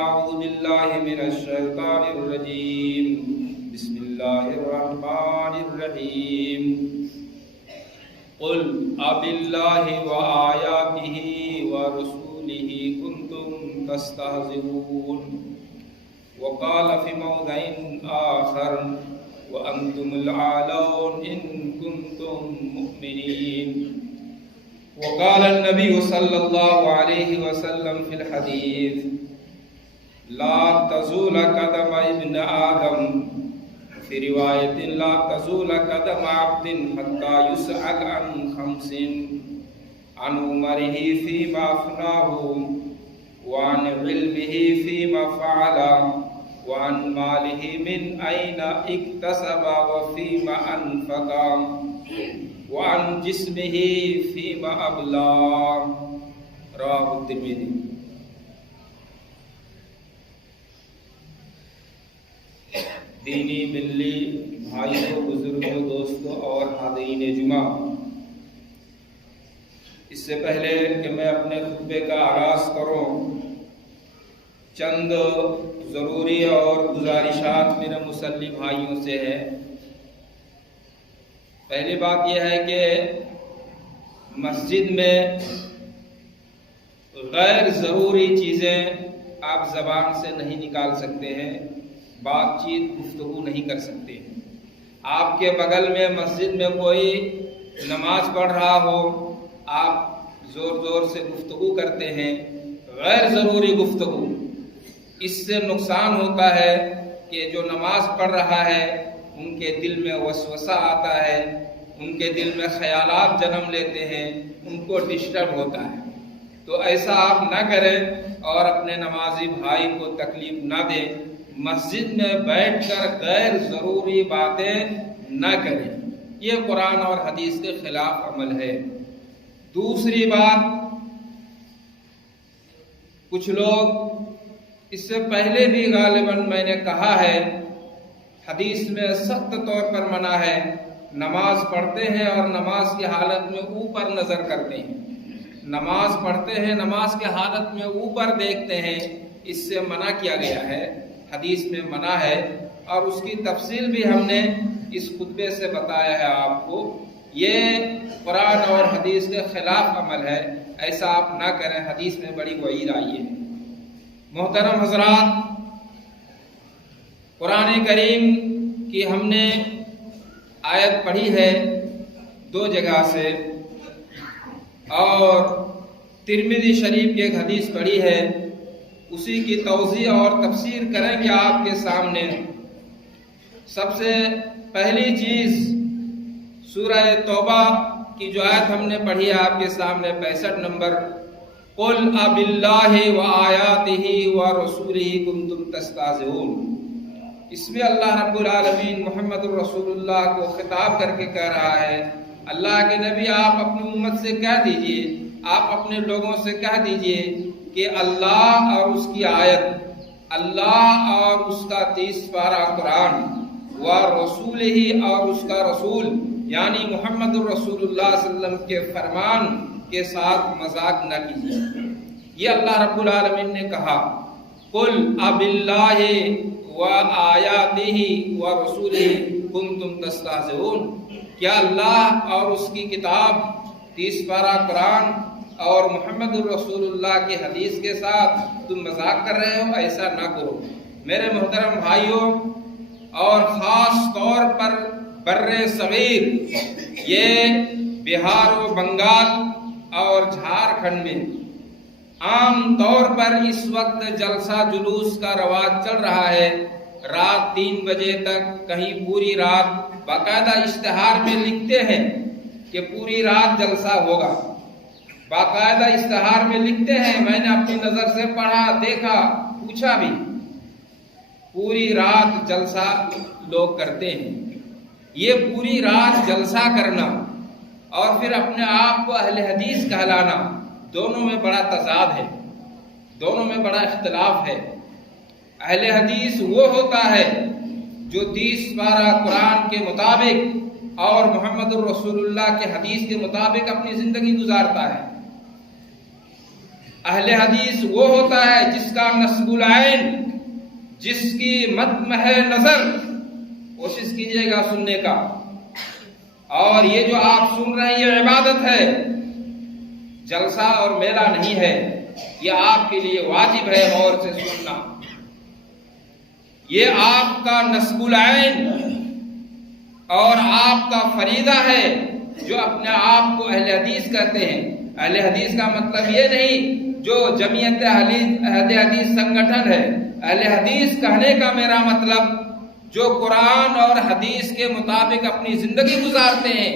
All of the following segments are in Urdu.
أعوذ بالله من الشيطان الرجيم بسم الله الرحمن الرحيم قل أبالله وآياته ورسوله كنتم تستهزئون وقال في موضع آخر وأنتم الأعلون إن كنتم مؤمنين وقال النبي صلى الله عليه وسلم في الحديث لا تزول قدم ابن آدم في رواية لا تزول قدم عبد حتى يسأل عن خمس عن عمره فيما أفناه وعن علمه فيما فعل وعن ماله من أين اكتسب وفيما أنفق وعن جسمه فيما أبلى رواه الترمذی۔ دینی ملی بھائیوں، بزرگوں، دوستوں اور حاضرین جمعہ، اس سے پہلے کہ میں اپنے خطبے کا آغاز کروں، چند ضروری اور گزارشات میرے مسلم بھائیوں سے ہے۔ پہلی بات یہ ہے کہ مسجد میں غیر ضروری چیزیں آپ زبان سے نہیں نکال سکتے ہیں، بات چیت گفتگو نہیں کر سکتے ہیں۔ آپ کے بغل میں مسجد میں کوئی نماز پڑھ رہا ہو، آپ زور زور سے گفتگو کرتے ہیں، غیر ضروری گفتگو، اس سے نقصان ہوتا ہے کہ جو نماز پڑھ رہا ہے ان کے دل میں وسوسہ آتا ہے، ان کے دل میں خیالات جنم لیتے ہیں، ان کو ڈسٹرب ہوتا ہے۔ تو ایسا آپ نہ کریں اور اپنے نمازی بھائی کو تکلیف نہ دیں۔ مسجد میں بیٹھ کر غیر ضروری باتیں نہ کریں، یہ قرآن اور حدیث کے خلاف عمل ہے۔ دوسری بات، کچھ لوگ، اس سے پہلے بھی غالباً میں نے کہا ہے، حدیث میں سخت طور پر منع ہے، نماز پڑھتے ہیں اور نماز کی حالت میں اوپر نظر کرتے ہیں، نماز پڑھتے ہیں، نماز کی حالت میں اوپر دیکھتے ہیں، اس سے منع کیا گیا ہے، حدیث میں منع ہے، اور اس کی تفصیل بھی ہم نے اس خطبے سے بتایا ہے آپ کو۔ یہ قرآن اور حدیث کے خلاف عمل ہے، ایسا آپ نہ کریں، حدیث میں بڑی وعید آئی ہے۔ محترم حضرات، قرآن کریم کی ہم نے آیت پڑھی ہے 2 جگہ سے، اور ترمذی شریف کی ایک حدیث پڑھی ہے، اسی کی توضیح اور تفسیر کریں گے آپ کے سامنے۔ سب سے پہلی چیز، سورہ توبہ کی جو آیت ہم نے پڑھی ہے آپ کے سامنے 65 نمبر، قُلْ أَبِاللَّهِ وَآيَاتِهِ وَرَسُولِهِ كُنْتُمْ تَسْتَهْزِئُونَ۔ اس میں اللہ رب العالمین محمد الرسول اللہ کو خطاب کر کے کہہ رہا ہے، اللہ کے نبی آپ اپنی امت سے کہہ دیجئے، آپ اپنے لوگوں سے کہہ دیجئے کہ اللہ اور اس کی آیت، اللہ اور اس کا 30 پارہ قرآن، وَرَسُولِهِ اور اس کا رسول یعنی محمد الرسول اللہ صلی اللہ علیہ وسلم کے فرمان کے ساتھ مذاق نہ کیجیے۔ یہ اللہ رب العالمین نے کہا، قُلْ أَبِاللَّهِ وَآيَاتِهِ وَرَسُولِهِ كُنْتُمْ تَسْتَهْزِئُونَ، کیا اللہ اور اس کی کتاب 30 پارہ قرآن اور محمد الرسول اللہ کی حدیث کے ساتھ تم مذاق کر رہے ہو؟ ایسا نہ کرو۔ میرے محترم بھائیوں، اور خاص طور پر بر صغیر، یہ بہار و بنگال اور جھارکھنڈ میں عام طور پر اس وقت جلسہ جلوس کا رواج چل رہا ہے۔ رات 3 بجے تک، کہیں پوری رات، باقاعدہ اشتہار میں لکھتے ہیں کہ پوری رات جلسہ ہوگا، باقاعدہ اشتہار میں لکھتے ہیں، میں نے اپنی نظر سے پڑھا، دیکھا، پوچھا بھی، پوری رات جلسہ لوگ کرتے ہیں۔ یہ پوری رات جلسہ کرنا اور پھر اپنے آپ کو اہل حدیث کہلانا، دونوں میں بڑا تضاد ہے، دونوں میں بڑا اختلاف ہے۔ اہل حدیث وہ ہوتا ہے جو 30 پارہ قرآن کے مطابق اور محمد الرسول اللہ کے حدیث کے مطابق اپنی زندگی گزارتا ہے۔ اہل حدیث وہ ہوتا ہے جس کا نصب العین، جس کی مدمح نظر، کوشش کیجئے گا سننے کا، اور یہ جو آپ سن رہے ہیں یہ عبادت ہے، جلسہ اور میلہ نہیں ہے، یہ آپ کے لیے واجب ہے غور سے سننا۔ یہ آپ کا نصب العین اور آپ کا فریضہ ہے جو اپنے آپ کو اہل حدیث کہتے ہیں۔ اہل حدیث کا مطلب یہ نہیں جو جمعیت اہل حدیث سنگٹھن ہے، اہل حدیث کہنے کا میرا مطلب جو قرآن اور حدیث کے مطابق اپنی زندگی گزارتے ہیں،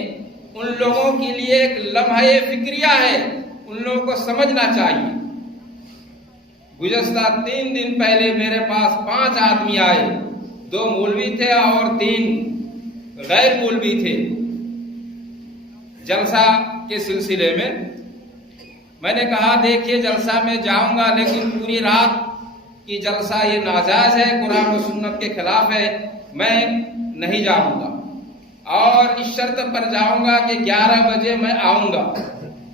ان لوگوں کے لیے ایک لمحہ فکریہ ہے، ان لوگوں کو سمجھنا چاہیے۔ گزشتہ 3 دن پہلے میرے پاس 5 آدمی آئے، 2 مولوی تھے اور 3 غیر مولوی تھے، جلسہ کے سلسلے میں۔ میں نے کہا دیکھیے جلسہ میں جاؤں گا لیکن پوری رات کی جلسہ یہ ناجائز ہے، قرآن و سنت کے خلاف ہے، میں نہیں جاؤں گا، اور اس شرط پر جاؤں گا کہ 11 بجے میں آؤں گا،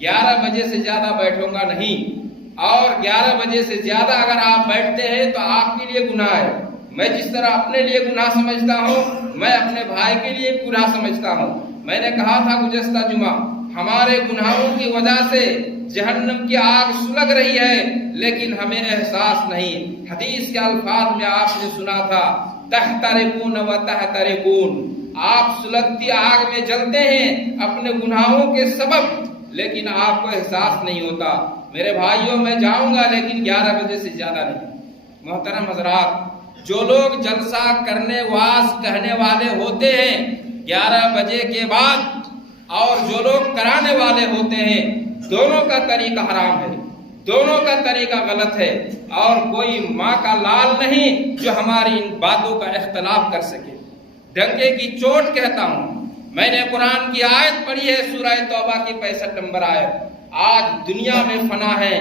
11 بجے سے زیادہ بیٹھوں گا نہیں، اور 11 بجے سے زیادہ اگر آپ بیٹھتے ہیں تو آپ کے لیے گناہ ہے۔ میں جس طرح اپنے لیے گناہ سمجھتا ہوں، میں اپنے بھائی کے لیے گناہ سمجھتا ہوں۔ میں نے کہا تھا گزشتہ جمعہ، ہمارے گناہوں کی وجہ سے جہنم کی آگ سلگ رہی ہے لیکن ہمیں احساس نہیں۔ حدیث کے الفاظ میں آپ نے سنا تھا تحترقون و تحترقون، آپ سلگتی آگ میں جلتے ہیں اپنے گناہوں کے سبب، لیکن آپ کو احساس نہیں ہوتا۔ میرے بھائیوں میں جاؤں گا لیکن 11 بجے سے زیادہ نہیں۔ محترم حضرات، جو لوگ جلسہ کرنے واز کہنے والے ہوتے ہیں 11 بجے کے بعد، اور جو لوگ کرانے والے ہوتے ہیں، دونوں کا طریقہ حرام ہے، دونوں کا طریقہ غلط ہے، اور کوئی ماں کا لال نہیں جو ہماری ان باتوں کا اختلاف کر سکے۔ ڈنکے کی چوٹ کہتا ہوں، میں نے قرآن کی آیت پڑھی ہے سورہ توبہ کی 65 نمبر آیت۔ آج دنیا میں فنا ہے،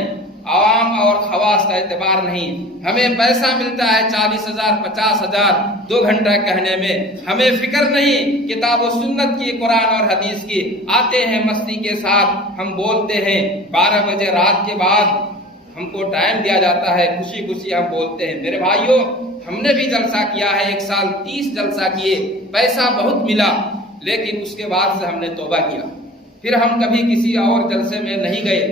عوام اور خواص کا اعتبار نہیں۔ ہمیں پیسہ ملتا ہے 40,000 50,000 2 گھنٹہ کہنے میں، ہمیں فکر نہیں کتاب و سنت کی، قرآن اور حدیث کی۔ آتے ہیں مستی کے ساتھ، ہم بولتے ہیں 12 بجے رات کے بعد ہم کو ٹائم دیا جاتا ہے، خوشی خوشی ہم بولتے ہیں۔ میرے بھائیوں، ہم نے بھی جلسہ کیا ہے، 1 سال 30 جلسہ کیے، پیسہ بہت ملا، لیکن اس کے بعد سے ہم نے توبہ کیا، پھر ہم کبھی کسی اور جلسے میں نہیں گئے۔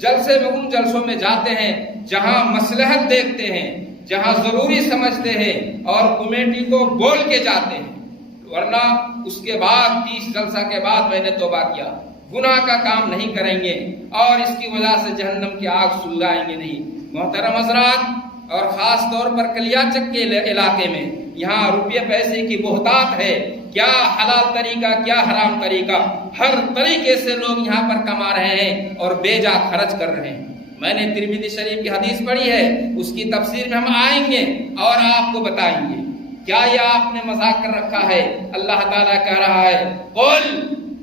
جلسے میں ان جلسوں میں جاتے ہیں جہاں مصلحت دیکھتے ہیں، جہاں ضروری سمجھتے ہیں، اور کمیٹی کو بول کے جاتے ہیں، ورنہ اس کے بعد 30 جلسہ کے بعد میں نے توبہ کیا، گناہ کا کام نہیں کریں گے، اور اس کی وجہ سے جہنم کی آگ سلگائیں گے نہیں۔ محترم حضرات، اور خاص طور پر کلیاچک کے علاقے میں یہاں روپے پیسے کی بہتات ہے، کیا حلال طریقہ کیا حرام طریقہ، ہر طریقے سے لوگ یہاں پر کما رہے ہیں اور بے جا خرچ کر رہے ہیں۔ میں نے ترمذی شریف کی حدیث پڑھی ہے، اس کی تفسیر میں ہم آئیں گے اور آپ کو بتائیں گے۔ کیا یہ آپ نے مذاق کر رکھا ہے؟ اللہ تعالیٰ کہہ رہا ہے، قل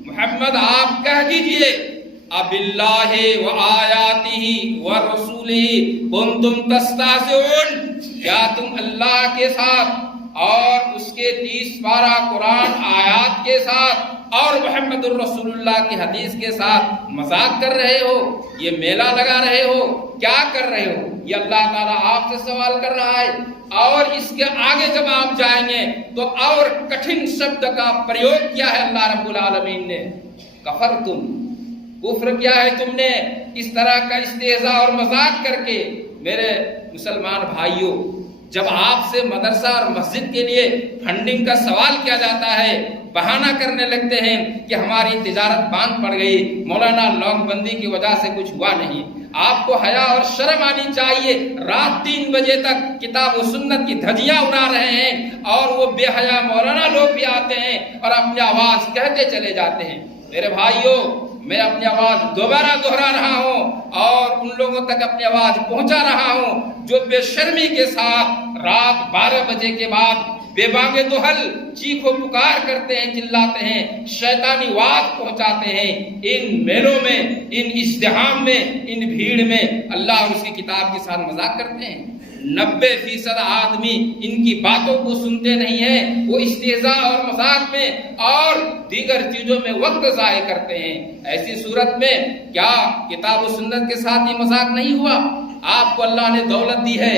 محمد آپ کہہ دیجئے، اب اللہ و آیاتہ و رسولہ کنتم تستہزئون، کیا تم اللہ کے ساتھ اور اس کے 30 پارہ قرآن آیات کے ساتھ اور محمد الرسول اللہ کی حدیث کے ساتھ مذاق کر رہے ہو؟ یہ میلہ لگا رہے ہو؟ کیا کر رہے ہو؟ یہ اللہ تعالیٰ آپ سے سوال کر رہا ہے۔ اور اس کے آگے جب آپ جائیں گے تو اور کٹھن شبد کا پریوگ کیا ہے اللہ رب العالمین نے، کفرتم، کفر کیا ہے تم نے، اس طرح کا استہزاء اور مذاق کر کے۔ میرے مسلمان بھائیوں، جب آپ سے مدرسہ اور مسجد کے لیے فنڈنگ کا سوال کیا جاتا ہے، بہانہ کرنے لگتے ہیں کہ ہماری تجارت بند پڑ گئی، مولانا لاک بندی کی وجہ سے کچھ ہوا نہیں۔ آپ کو حیا اور شرم آنی چاہیے، رات 3 بجے تک کتاب و سنت کی دھجیاں اڑا رہے ہیں، اور وہ بے حیا مولانا لوگ بھی آتے ہیں اور اپنی آواز کہتے چلے جاتے ہیں۔ میرے بھائیوں، میں اپنی آواز دوبارہ دہرا رہا ہوں اور ان لوگوں تک اپنی آواز پہنچا رہا ہوں جو بے شرمی کے ساتھ رات 12 بجے کے بعد بے بانگ دہل چیخ و پکار کرتے ہیں، چلاتے ہیں، شیطانی واز پہنچاتے ہیں۔ ان میلوں میں، ان ازدحام میں، ان بھیڑ میں اللہ اور اس کی کتاب کے ساتھ مذاق کرتے ہیں۔ 90% آدمی ان کی باتوں کو سنتے نہیں ہیں، وہ استہزاء اور مذاق میں اور دیگر چیزوں میں وقت ضائع کرتے ہیں۔ ایسی صورت میں کیا کتاب و سنت کے ساتھ یہ مذاق نہیں ہوا؟ آپ کو اللہ نے دولت دی ہے،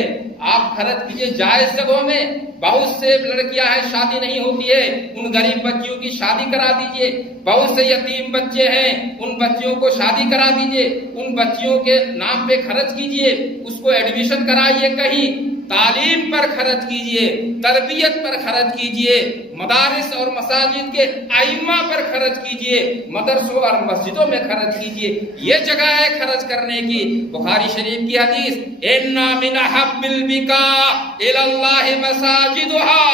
آپ خرچ کیجئے جائز جگہوں میں۔ بہت سے لڑکیاں ہیں شادی نہیں ہوتی ہے، ان غریب بچیوں کی شادی کرا دیجئے۔ بہت سے یتیم بچے ہیں، ان بچیوں کو شادی کرا دیجئے، ان بچیوں کے نام پہ خرچ کیجئے، اس کو ایڈمیشن کرائیے، کہیں تعلیم پر خرچ کیجئے، تربیت پر خرچ کیجئے، مدارس اور مساجد کے ائمہ پر خرچ کیجئے، مدرسوں اور مسجدوں میں خرچ کیجئے۔ یہ جگہ ہے خرچ کرنے کی۔ بخاری شریف کی حدیث، اِنَّ مِنْ أَحَبِّ الْبِقَاعِ إِلَى اللَّهِ مَسَاجِدُهَا،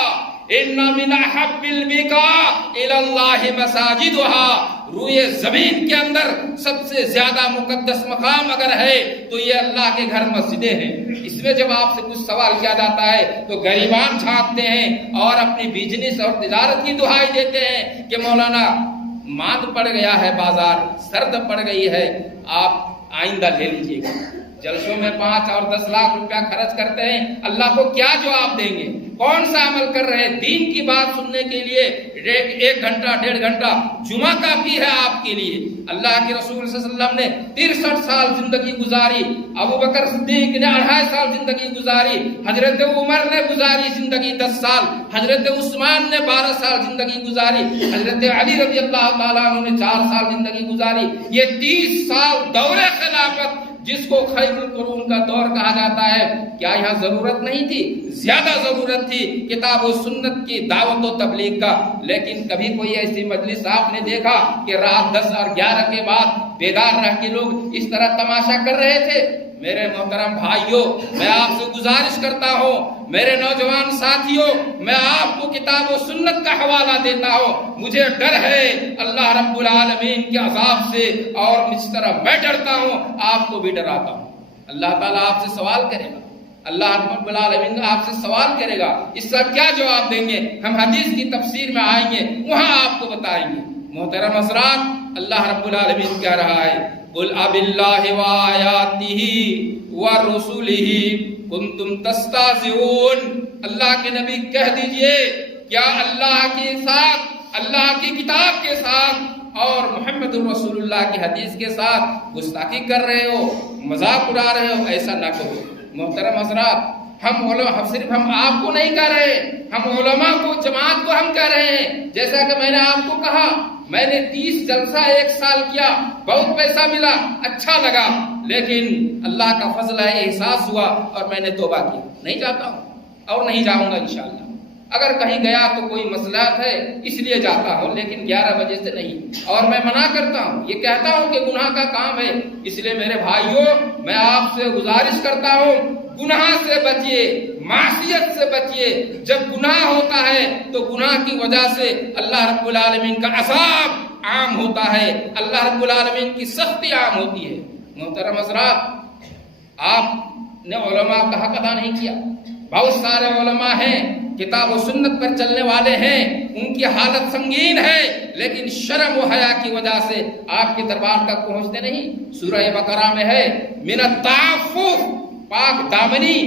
اِنَّ مِنْ أَحَبِّ الْبِقَاعِ إِلَى اللَّهِ مَسَاجِدُهَا۔ روئے زمین کے اندر سب سے زیادہ مقدس مقام اگر ہے تو یہ اللہ کے گھر مسجدیں ہیں۔ اس میں جب آپ سے کچھ سوال کیا جاتا ہے تو غریبان جھانکتے ہیں اور اپنی بزنس اور تجارت کی دہائی دیتے ہیں کہ مولانا ماند پڑ گیا ہے، بازار سرد پڑ گئی ہے، آپ آئندہ لے لیجئے گا۔ جلسوں میں 5 اور 10 لاکھ روپیہ خرچ کرتے ہیں، اللہ کو کیا جواب دیں گے؟ کون سا عمل کر رہے ہیں؟ دین کی بات سننے کے لیے 1 گھنٹہ 1.5 گھنٹہ جمعہ کافی ہے آپ کے لیے۔ اللہ کے رسول صلی اللہ علیہ وسلم نے 63 سال زندگی گزاری، ابو بکر صدیق نے 2.5 سال زندگی گزاری، حضرت عمر نے گزاری زندگی 10 سال، حضرت عثمان نے 12 سال زندگی گزاری، حضرت علی رضی اللہ تعالیٰ عنہ نے 4 سال زندگی گزاری۔ یہ 30 سال دور خلافت جس کو خیر القرون کا دور کہا جاتا ہے، کیا یہاں ضرورت نہیں تھی؟ زیادہ ضرورت تھی کتاب و سنت کی دعوت و تبلیغ کا۔ لیکن کبھی کوئی ایسی مجلس آپ نے دیکھا کہ رات 10 اور 11 کے بعد بیدار رہ کے لوگ اس طرح تماشا کر رہے تھے؟ میرے محترم بھائیوں، میں آپ سے گزارش کرتا ہوں، میرے نوجوان ساتھیوں، میں آپ کو کتاب و سنت کا حوالہ دیتا ہوں۔ مجھے ڈر ہے اللہ رب العالمین کے عذاب سے، اور اس طرح میں ڈرتا ہوں آپ کو بھی ڈراتا ہوں۔ اللہ تعالیٰ آپ سے سوال کرے گا، اللہ رب العالمین آپ سے سوال کرے گا، اس کا کیا جواب دیں گے؟ ہم حدیث کی تفسیر میں آئیں گے، وہاں آپ کو بتائیں گے۔ محترم حضرات، اللہ رب العالمین کہہ رہا ہے، قُلْ أَبِاللَّهِ وَآيَاتِهِ وَرُسُلِهِ كُنْتُمْ تَسْتَهْزِئُونَ۔ اللہ کے نبی کہہ دیجئے، کیا اللہ کے ساتھ، اللہ کی کتاب کے ساتھ اور محمد الرسول اللہ کی حدیث کے ساتھ گستاخی کر رہے ہو، مذاق اڑا رہے ہو؟ ایسا نہ کرو۔ محترم حضرات، ہم علماء صرف ہم آپ کو نہیں کہہ رہے، ہم علماء کو، جماعت کو ہم کہہ رہے ہیں۔ جیسا کہ میں نے آپ کو کہا، میں نے 30 جلسہ 1 سال کیا، بہت پیسہ ملا، اچھا لگا، لیکن اللہ کا فضل ہے، احساس ہوا اور میں نے توبہ کی۔ نہیں جاتا ہوں اور نہیں جاؤں گا انشاءاللہ۔ اگر کہیں گیا تو کوئی مصلحت ہے اس لیے جاتا ہوں، لیکن 11 بجے سے نہیں۔ اور میں منع کرتا ہوں، یہ کہتا ہوں کہ گناہ کا کام ہے۔ اس لیے میرے بھائیوں، میں آپ سے گزارش کرتا ہوں، گناہ سے بچیے، معصیت سے بچیے۔ جب گناہ ہوتا ہے تو گناہ کی وجہ سے اللہ رب العالمین کا عذاب عام ہوتا ہے، اللہ رب العالمین کی سختی عام ہوتی ہے۔ محترم حضرات، آپ نے علماء کا حق ادا نہیں کیا۔ بہت سارے علماء ہیں، کتاب و سنت پر چلنے والے ہیں، ان کی حالت سنگین ہے، لیکن شرم و حیا کی وجہ سے آپ کے دربار تک پہنچتے نہیں۔ سورہ بقرہ میں ہے، من التعفف، پاک دامنی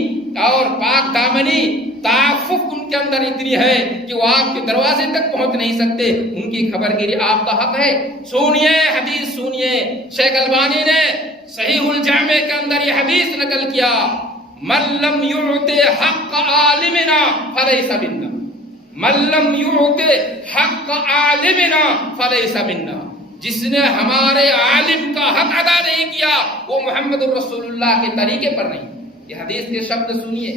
اور پاک دامنی، تعفف ان کے اندر اتنی ہے کہ وہ آپ کے دروازے تک پہنچ نہیں سکتے۔ ان کی خبر گیری آپ کا حق ہے۔ سنیے حدیث، سنیے، شیخ البانی نے صحیح الجامع کے اندر یہ حدیث نقل کیا، من لم یعط حق عالمنا فلیس منا، من لم یعط حق عالمنا فلیس منا۔ جس نے ہمارے عالم کا حق ادا نہیں کیا، وہ محمد الرسول اللہ کے طریقے پر نہیں۔ یہ حدیث کے شبد سنیے،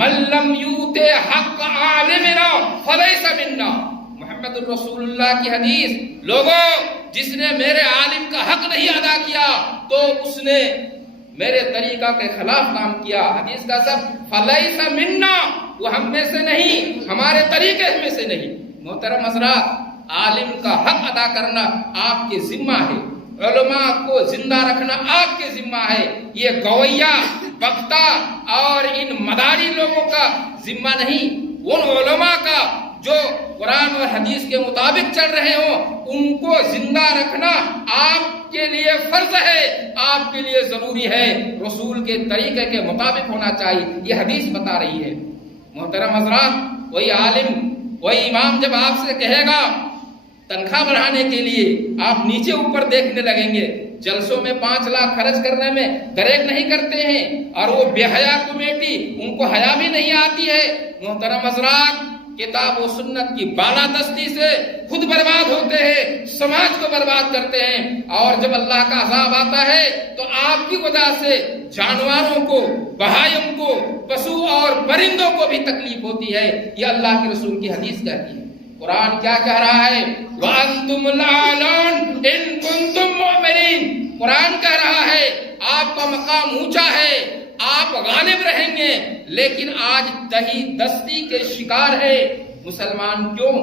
من لم یعط حق عالمنا فلیس منا، محمد الرسول اللہ کی حدیث۔ لوگوں، جس نے میرے عالم کا حق نہیں ادا کیا تو اس نے میرے طریقہ کے خلاف کام کیا۔ حدیث کا سب فلیس منا، وہ ہم میں سے نہیں، ہمارے طریقے میں سے نہیں۔ محترم حضرات، عالم کا حق ادا کرنا آپ کے ذمہ ہے، علماء کو زندہ رکھنا آپ کے ذمہ ہے۔ یہ گویا، بختہ اور ان مداری لوگوں کا ذمہ نہیں، ان علماء کا جو قرآن اور حدیث کے مطابق چل رہے ہوں ان کو زندہ رکھنا آپ کے لیے فرض ہے، آپ کے لیے ضروری ہے، رسول کے طریقے کے مطابق ہونا چاہیے، یہ حدیث بتا رہی ہے۔ محترم حضرات، وہی عالم وہی امام جب آپ سے کہے گا تنخواہ بڑھانے کے لیے، آپ نیچے اوپر دیکھنے لگیں گے، جلسوں میں 5 لاکھ خرچ کرنے میں دریغ نہیں کرتے ہیں، اور وہ بے حیا کمیٹی، ان کو حیا بھی نہیں آتی ہے۔ محترم حضرات، کتاب و سنت کی بالادستی سے خود برباد ہوتے ہیں، سماج کو برباد کرتے ہیں، اور جب اللہ کا عذاب آتا ہے تو آپ کی وجہ سے جانوروں کو، بہائم کو، پشو اور پرندوں کو بھی تکلیف ہوتی ہے، یہ اللہ کے رسول کی حدیث کہتی ہے۔ قرآن کیا کہہ رہا ہے؟ وَأَنْتُمُ الْأَعْلَوْنَ إِن كُنتُم مُؤْمِنِينَ۔ قرآن کہہ رہا ہے آپ کا مقام اونچا ہے، آپ غالب رہیں گے، لیکن آج دہی دستی کے شکار ہے مسلمان۔ کیوں؟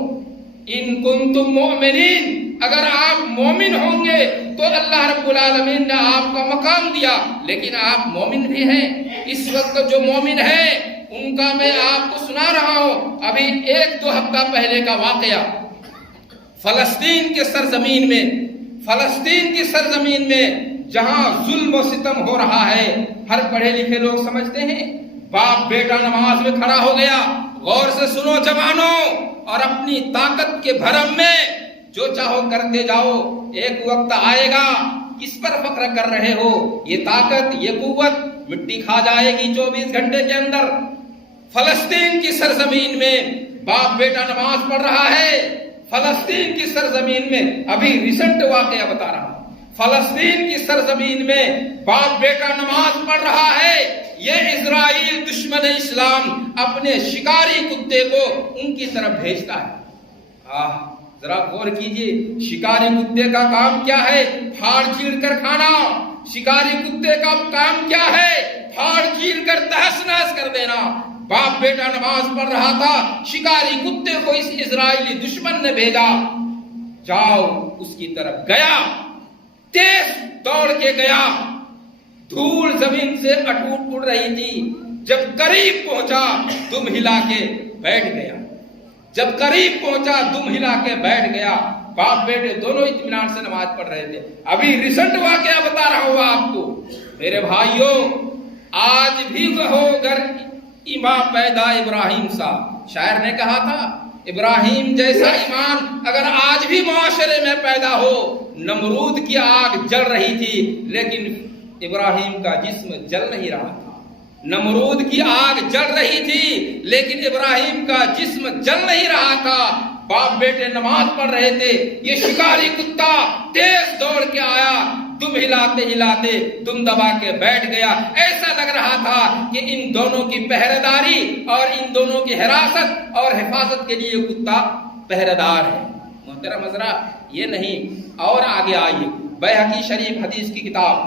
ان کنتم مؤمنین، اگر آپ مومن ہوں گے تو اللہ رب العالمین نے آپ کا مقام دیا، لیکن آپ مومن بھی ہیں۔ اس وقت جو مومن ہیں ان کا میں آپ کو سنا رہا ہوں ابھی 1-2 ہفتہ پہلے کا واقعہ۔ فلسطین کی سرزمین میں جہاں ظلم و ستم ہو رہا ہے، ہر پڑھے لکھے لوگ سمجھتے ہیں، باپ بیٹا نماز میں کھڑا ہو گیا۔ غور سے سنو جوانوں، اور اپنی طاقت کے بھرم میں جو چاہو کرتے جاؤ، ایک وقت آئے گا کس پر فخر کر رہے ہو؟ یہ طاقت، یہ قوت مٹی کھا جائے گی 24 گھنٹے کے اندر۔ فلسطین کی سرزمین میں باپ بیٹا نماز پڑھ رہا ہے۔ فلسطین کی سرزمین میں ابھی ریسنٹ واقعہ بتا رہا ہوں، فلسطین کی سرزمین میں باپ بیٹا نماز پڑھ رہا ہے۔ یہ اسرائیل دشمن اسلام اپنے شکاری کتے کو ان کی طرف بھیجتا ہے۔ ذرا غور کیجئے، شکاری کتے کا کام کیا ہے؟ پھاڑ چیڑ کر کھانا۔ شکاری کتے کا کام کیا ہے؟ پھاڑ چیڑ کر تہس نہس کر دینا۔ باپ بیٹا نماز پڑھ رہا تھا، شکاری کتے کو اس اسرائیلی دشمن نے بھیجا، جاؤ اس کی طرف گیا، تیز دوڑ کے گیا، دھول زمین سے اٹوٹ اڑ رہی تھی، جب قریب پہنچا دم ہلا کے بیٹھ گیا، جب قریب پہنچا دم ہلا کے بیٹھ گیا۔ باپ بیٹے دونوں اطمینان سے نماز پڑھ رہے تھے۔ ابھی ریسنٹ واقعہ بتا رہا ہوں آپ کو میرے بھائیوں، آج بھی کہو گر ایمان پیدا ابراہیم سا، شاعر نے کہا تھا ابراہیم جیسا ایمان اگر آج بھی معاشرے میں پیدا ہو۔ نمرود کی آگ جل رہی تھی لیکن ابراہیم کا جسم جل نہیں رہا تھا۔ نمرود کی آگ جل رہی تھی لیکن ابراہیم کا جسم جل نہیں رہا تھا۔ باپ بیٹے نماز پڑھ رہے تھے، یہ شکاری کتا تیز دوڑ کے آیا، دم ہلاتے ہلاتے دم دبا کے بیٹھ گیا۔ ایسا لگ رہا تھا کہ ان دونوں کی پہرے داری اور ان دونوں کی حراست اور حفاظت کے لیے کتا پہرے دار ہے۔ محترم حضرات، یہ نہیں، اور آگے آئیے، بیہقی شریف حدیث کی کتاب،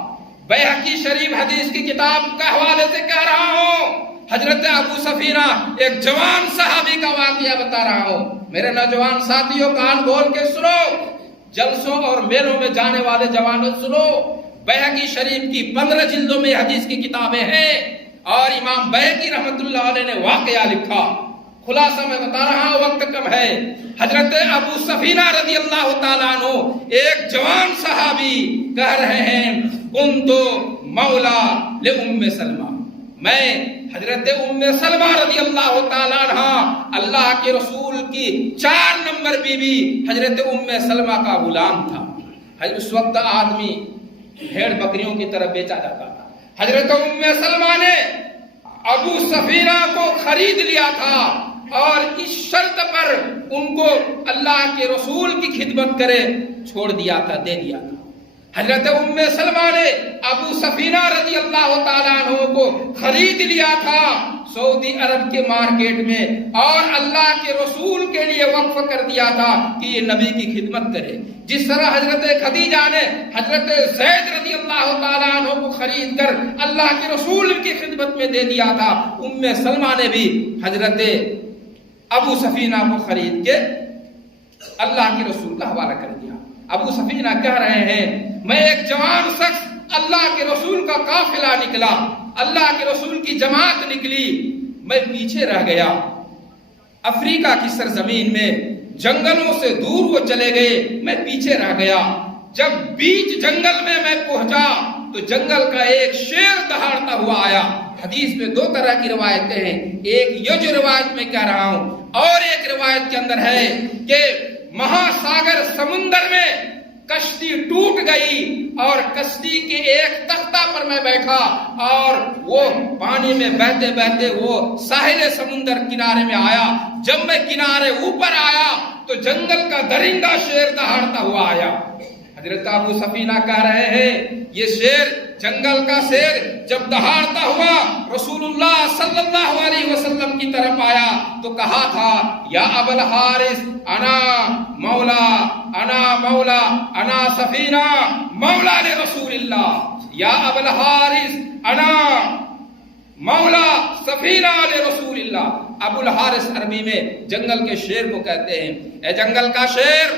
بیہقی شریف حدیث کی کتاب کے حوالے سے کہہ رہا ہوں، حضرت ابو سفینہ ایک جوان صحابی کا واقعہ بتا رہا ہوں۔ میرے نوجوان ساتھیوں کان کھول کے سنو، جلسوں اور میلوں میں جانے والے جوانوں سنو، بیہقی شریف کی 15 جلدوں میں حدیث کی کتابیں ہیں، اور امام بیہقی رحمت اللہ علیہ نے واقعہ لکھا۔ خلاصہ میں بتا رہا ہوں، وقت کم ہے۔ حضرت ابو سفینہ رضی اللہ تعالیٰ عنہ ایک جوان صحابی کہہ رہے ہیں، کنتو مولا لأم سلمہ، میں حضرت ام سلمہ رضی اللہ تعالیٰ عنہ اللہ کے رسول کی 4 نمبر بیوی حضرت ام سلمہ کا غلام تھا۔ اس وقت آدمی بھیڑ بکریوں کی طرف بیچا جاتا تھا۔ حضرت ام سلمہ نے ابو سفینہ کو خرید لیا تھا اور اس شرط پر ان کو اللہ کے رسول کی خدمت کرے چھوڑ دیا تھا، دے دیا تھا۔ حضرت ام سلمہ نے ابو سفینہ رضی اللہ تعالیٰ عنہ کو خرید لیا تھا سعودی عرب کے مارکیٹ میں، اور اللہ کے رسول کے لیے وقف کر دیا تھا کہ یہ نبی کی خدمت کرے۔ جس طرح حضرت خدیجہ نے حضرت زید رضی اللہ تعالیٰ عنہ کو خرید کر اللہ کے رسول کی خدمت میں دے دیا تھا، ام سلمہ نے بھی حضرت ابو سفینہ کو خرید کے اللہ کے رسول کا حوالہ کر دیا۔ ابو سفینہ کہہ رہے ہیں، میں ایک جوان شخص، اللہ کے رسول کا قافلہ نکلا، اللہ کے رسول کی جماعت نکلی، میں پیچھے رہ گیا، افریقہ کی سرزمین میں جنگلوں سے دور وہ چلے گئے، میں پیچھے رہ گیا۔ جب بیچ جنگل میں پہنچا تو جنگل کا ایک شیر دہاڑتا ہوا آیا۔ حدیث میں دو طرح کی روایتیں ہیں، ایک یہ جو روایت میں کہہ رہا ہوں، اور ایک روایت کے اندر ہے کہ مہاساگر سمندر میں کشتی ٹوٹ گئی اور کشتی کے ایک تختہ پر میں بیٹھا اور وہ پانی میں بہتے بہتے وہ ساحل سمندر کنارے میں آیا۔ جب میں کنارے اوپر آیا تو جنگل کا درندہ شیر دہاڑتا ہوا آیا۔ حضرت ابو سفینہ کہہ رہے ہیں یہ شیر، جنگل کا شیر جب دہاڑتا ہوا رسول اللہ صلی اللہ علیہ وسلم کی طرف آیا تو کہا تھا یا ابو الحارث انا مولا انا سفینہ مولا لرسول اللہ، یا ابو الحارث انا مولا سفینہ لرسول اللہ۔ ابو الحارث عربی میں جنگل کے شیر کو کہتے ہیں۔ اے جنگل کا شیر،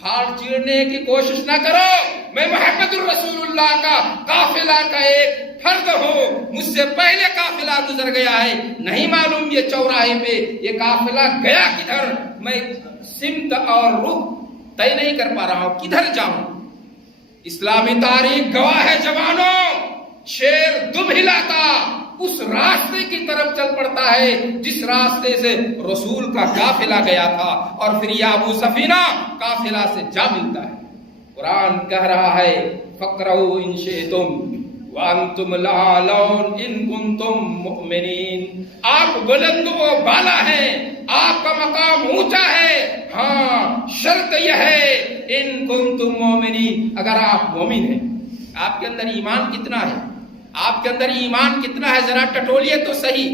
پھاڑ چیرنے کی کوشش نہ کرو، میں محمد الرسول اللہ کا قافلہ کا ایک فرد ہوں، مجھ سے پہلے قافلہ گزر گیا ہے، نہیں معلوم یہ چوراہے پہ یہ قافلہ گیا کدھر، میں سمت اور رخ طے نہیں کر پا رہا ہوں، کدھر جاؤں۔ اسلامی تاریخ گواہ ہے جوانوں، شیر دم ہلاتا اس راستے کی طرف چل پڑتا ہے جس راستے سے رسول کا قافلہ گیا تھا، اور پھر یہ ابو سفینہ قافلہ سے جا ملتا ہے۔ قرآن کہہ رہا ہے فَقْرَؤُوا إِن شِئْتُمْ وَأَنْتُمْ لَعَلَوْنَ إِن كُنْتُمْ مُؤْمِنِينَ۔ آپ بلند و بالا ہیں، آپ کا مقام اونچا ہے، ہاں شرط یہ ہے ان کنتم مومنین، اگر آپ مومن ہیں۔ آپ کے اندر ایمان کتنا ہے؟ آپ کے اندر ایمان کتنا ہے؟ ذرا ٹٹولیے تو صحیح،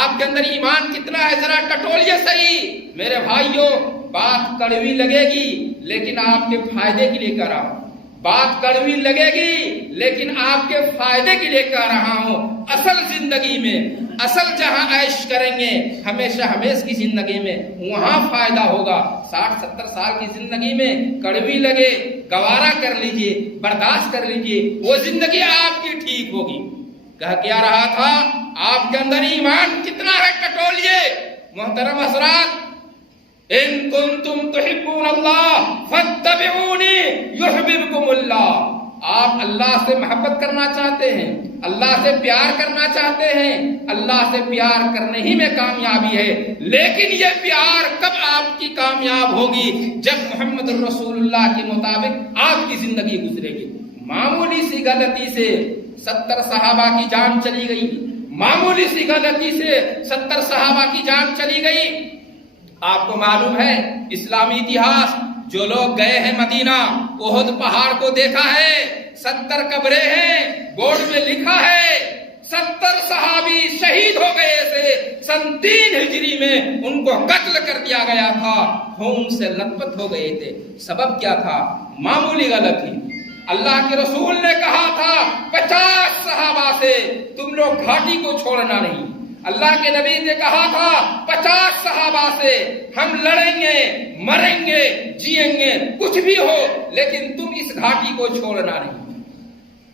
آپ کے اندر ایمان کتنا ہے؟ ذرا ٹٹولیے صحیح۔ میرے بھائیوں، بات کڑوی لگے گی لیکن آپ کے فائدے کے لیے کہہ رہا ہوں، بات کڑوی لگے گی لیکن آپ کے فائدے کے لیے کہہ رہا ہوں۔ اصل زندگی میں، اصل جہاں عیش کریں گے ہمیشہ ہمیش کی زندگی میں، وہاں فائدہ ہوگا۔ 60-70 سال کی زندگی میں کڑوی لگے، گوارا کر لیجئے، برداشت کر لیجئے، وہ زندگی آپ کی ٹھیک ہوگی۔ کہا کیا رہا تھا؟ آپ کے اندر ایمان کتنا ہے؟ ٹٹولیے۔ محترم حضرات، ان کنتم تحبون اللہ فاتبعونی یحببکم اللہ۔ آپ اللہ سے محبت کرنا چاہتے ہیں، اللہ سے پیار کرنا چاہتے ہیں، اللہ سے پیار کرنے ہی میں کامیابی ہے، لیکن یہ پیار کب آپ کی کامیاب ہوگی؟ جب محمد الرسول اللہ کے مطابق آپ کی زندگی گزرے گی۔ معمولی سی غلطی سے 70 صحابہ کی جان چلی گئی، معمولی سی غلطی سے 70 صحابہ کی جان چلی گئی۔ آپ کو معلوم ہے اسلامی اتہاس، جو لوگ گئے ہیں مدینہ، احد پہاڑ کو دیکھا ہے، 70 قبریں ہیں، بورڈ میں لکھا ہے 70 صحابی شہید ہو گئے تھے، سن 3 ہجری میں ان کو قتل کر دیا گیا تھا، خون سے لت پت ہو گئے تھے۔ سبب کیا تھا؟ معمولی غلطی۔ اللہ کے رسول نے کہا تھا 50 صحابہ سے تم لوگ گھاٹی کو چھوڑنا نہیں۔ اللہ کے نبی نے کہا تھا 50 صحابہ سے ہم لڑیں گے، مریں گے، جیئیں گے، کچھ بھی ہو، لیکن تم اس گھاٹی کو چھوڑنا نہیں۔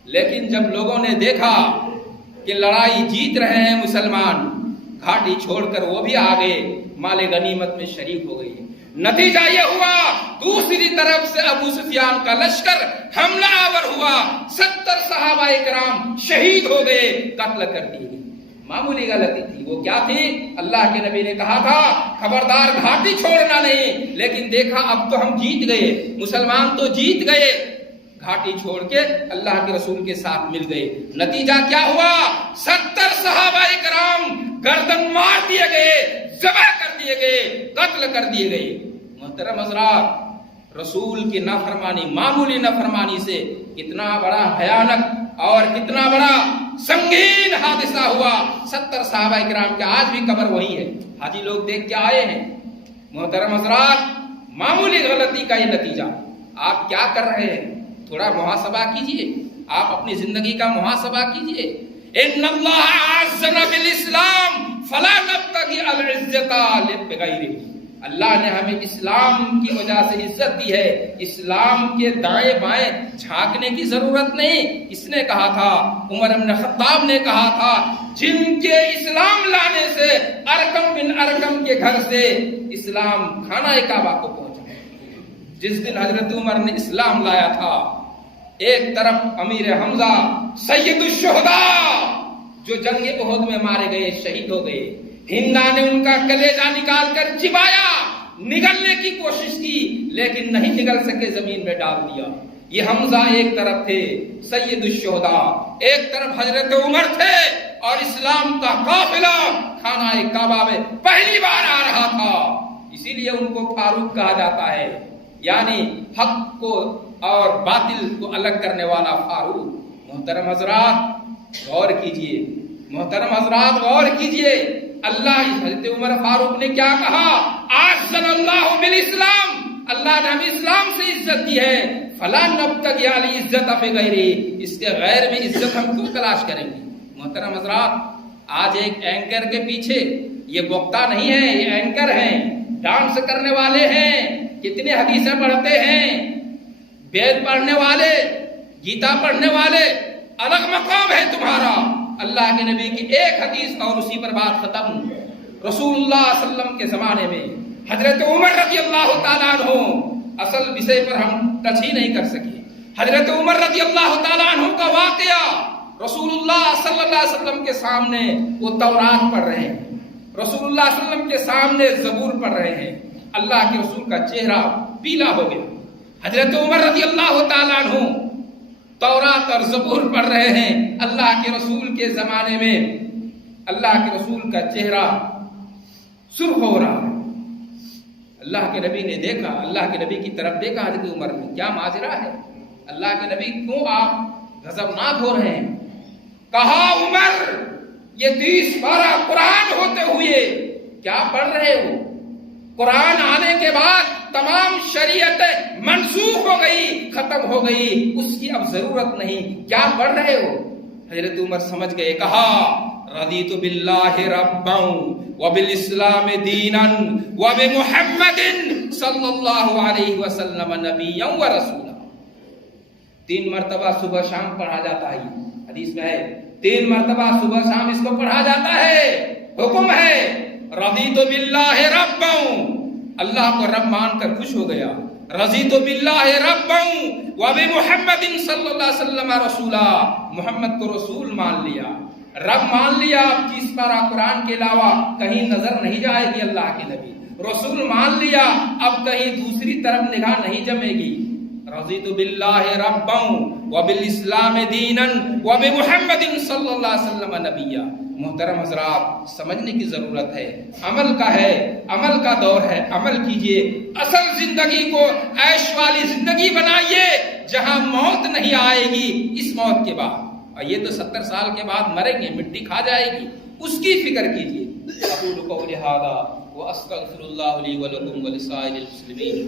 لیکن جب لوگوں نے دیکھا کہ لڑائی جیت رہے ہیں مسلمان، گھاٹی چھوڑ کر وہ بھی آگے مال غنیمت میں شریک ہو گئی۔ نتیجہ یہ ہوا دوسری طرف سے ابو سفیان کا لشکر حملہ آور ہوا، 70 صحابہ کرام شہید ہو گئے، قتل کر دیے گئے۔ معمولی غلطی تھی، وہ کیا تھی؟ اللہ کے نبی نے کہا تھا خبردار گھاٹی چھوڑنا نہیں، لیکن دیکھا اب تو ہم جیت گئے، مسلمان تو جیت گئے، گھاٹی چھوڑ کے اللہ کے رسول کے ساتھ مل گئے۔ نتیجہ کیا ہوا؟ 70 صحابہ کرام گردن مار دیے گئے، ذبح کر دیے گئے، قتل کر دیے گئے۔ محترم حضرات، رسول کی نافرمانی، معمولی نافرمانی سے کتنا بڑا بھیانک اور کتنا بڑا سنگین حادثہ ہوا۔ 70 صحابہ کرام کے آج بھی قبر وہی ہے، حاجی لوگ دیکھ کے آئے ہیں۔ محترم حضرات، معمولی غلطی کا یہ نتیجہ۔ آپ کیا کر رہے ہیں؟ تھوڑا محاسبہ کیجئے، آپ اپنی زندگی کا محاسبہ کیجئے۔ ان اللہ اعزنا بالاسلام فلا نبتغي العزة بغیرہ۔ اللہ نے ہمیں اسلام کی وجہ سے عزت دی ہے، اسلام کے دائیں بائیں جھانکنے کی ضرورت نہیں۔ اس نے کہا تھا، عمر بن خطاب نے کہا تھا، جن کے اسلام لانے سے ارقم بن بن ارقم کے گھر سے اسلام خانہ کعبہ کو پہنچا۔ جس دن حضرت عمر نے اسلام لایا تھا، ایک طرف امیر حمزہ سید الشہداء جو جنگ احد میں مارے گئے، شہید ہو گئے، ہندا نے ان کا کلیجہ نکال کر چبایا، نگلنے کی کوشش کی لیکن نہیں نگل سکے، زمین میں ڈال دیا۔ یہ حمزہ ایک طرف تھے سید الشہداء، ایک طرف حضرت عمر تھے، اور اسلام کا قافلہ خانہ کعبہ میں پہلی بار آ رہا تھا۔ اسی لیے ان کو فاروق کہا جاتا ہے، یعنی حق کو اور باطل کو الگ کرنے والا فاروق۔ محترم حضرات غور کیجئے، محترم حضرات غور کیجئے، اللہ حضرت عمر فاروق نے کیا کہا؟ اعزنا اللہ بالاسلام، اللہ نے ہمیں اسلام سے عزت کی ہے، فلا نبتغی العزت بغیرہ، اس کے غیر میں عزت ہم کیوں تلاش کریں گے؟ محترم حضرات، آج ایک اینکر کے پیچھے، یہ وقتا نہیں ہے، یہ اینکر ہیں، ڈانس کرنے والے ہیں، کتنے حدیثیں پڑھتے ہیں، وید پڑھنے والے، گیتا پڑھنے والے، الگ مقام ہے تمہارا۔ اللہ کے نبی کی ایک حدیث اور اسی پر بات ختم۔ رسول اللہ صلی اللہ علیہ وسلم کے زمانے میں حضرت عمر رضی اللہ تعالیٰ عنہ، اصل وشے پر ہم ٹچ ہی نہیں کر سکے، حضرت عمر رضی اللہ تعالیٰ عنہ کا واقعہ، رسول اللہ صلی اللہ علیہ وسلم کے سامنے وہ تورات پڑھ رہے ہیں، رسول اللہ صلی اللہ علیہ وسلم کے سامنے زبور پڑھ رہے ہیں، اللہ کے رسول کا چہرہ پیلا ہو گیا۔ حضرت عمر رضی اللہ تعالیٰ عنہ تورات اور زبور پڑھ رہے ہیں، اللہ کے رسول کے زمانے میں اللہ کے رسول کا چہرہ سرخ ہو رہا ہے۔ اللہ کے نبی نے دیکھا، اللہ کے نبی کی طرف دیکھا حضرت عمر نے، کیا ماجرا ہے؟ اللہ کے نبی کیوں آپ غضبناک ہو رہے ہیں؟ کہا عمر یہ 30 پارہ قرآن ہوتے ہوئے کیا پڑھ رہے ہو؟ قرآن آنے کے بعد تمام شریعت منسوخ ہو گئی، ختم ہو گئی، اس کی اب ضرورت نہیں، کیا پڑھ رہے ہو؟ حضرت عمر سمجھ گئے، کہا رضیت باللہ ربا وبالاسلام دینا وبمحمد صلی اللہ علیہ وسلم نبیا ورسولا۔ 3 مرتبہ صبح شام پڑھا جاتا ہے، حدیث میں ہے 3 مرتبہ صبح شام اس کو پڑھا جاتا ہے، حکم ہے رضیت باللہ ربا، اللہ کو رب مان کر خوش ہو گیا، رضیت باللہ ربا وبمحمد صلی اللہ علیہ وسلم رسولا، محمد کو رسول مان لیا، رب مان لیا، اب 30 پارہ قرآن کے علاوہ کہیں نظر نہیں جائے گی، اللہ کے نبی رسول مان لیا، اب کہیں دوسری طرف نگاہ نہیں جمے گی۔ رضیت باللہ ربا وبالاسلام دینا وبمحمد صلی اللہ علیہ وسلم نبیا۔ محترم حضرات سمجھنے کی ضرورت ہے، عمل کا ہے، عمل کا دور ہے، عمل کیجئے، اصل زندگی کو عیش والی زندگی بنائیے جہاں موت نہیں آئے گی اس موت کے بعد، اور یہ تو 70 سال کے بعد مریں گے، مٹی کھا جائے گی، اس کی فکر کیجئے۔ اقول قولی ھذا واستغفر اللہ لی ولکم ولسائر المسلمین۔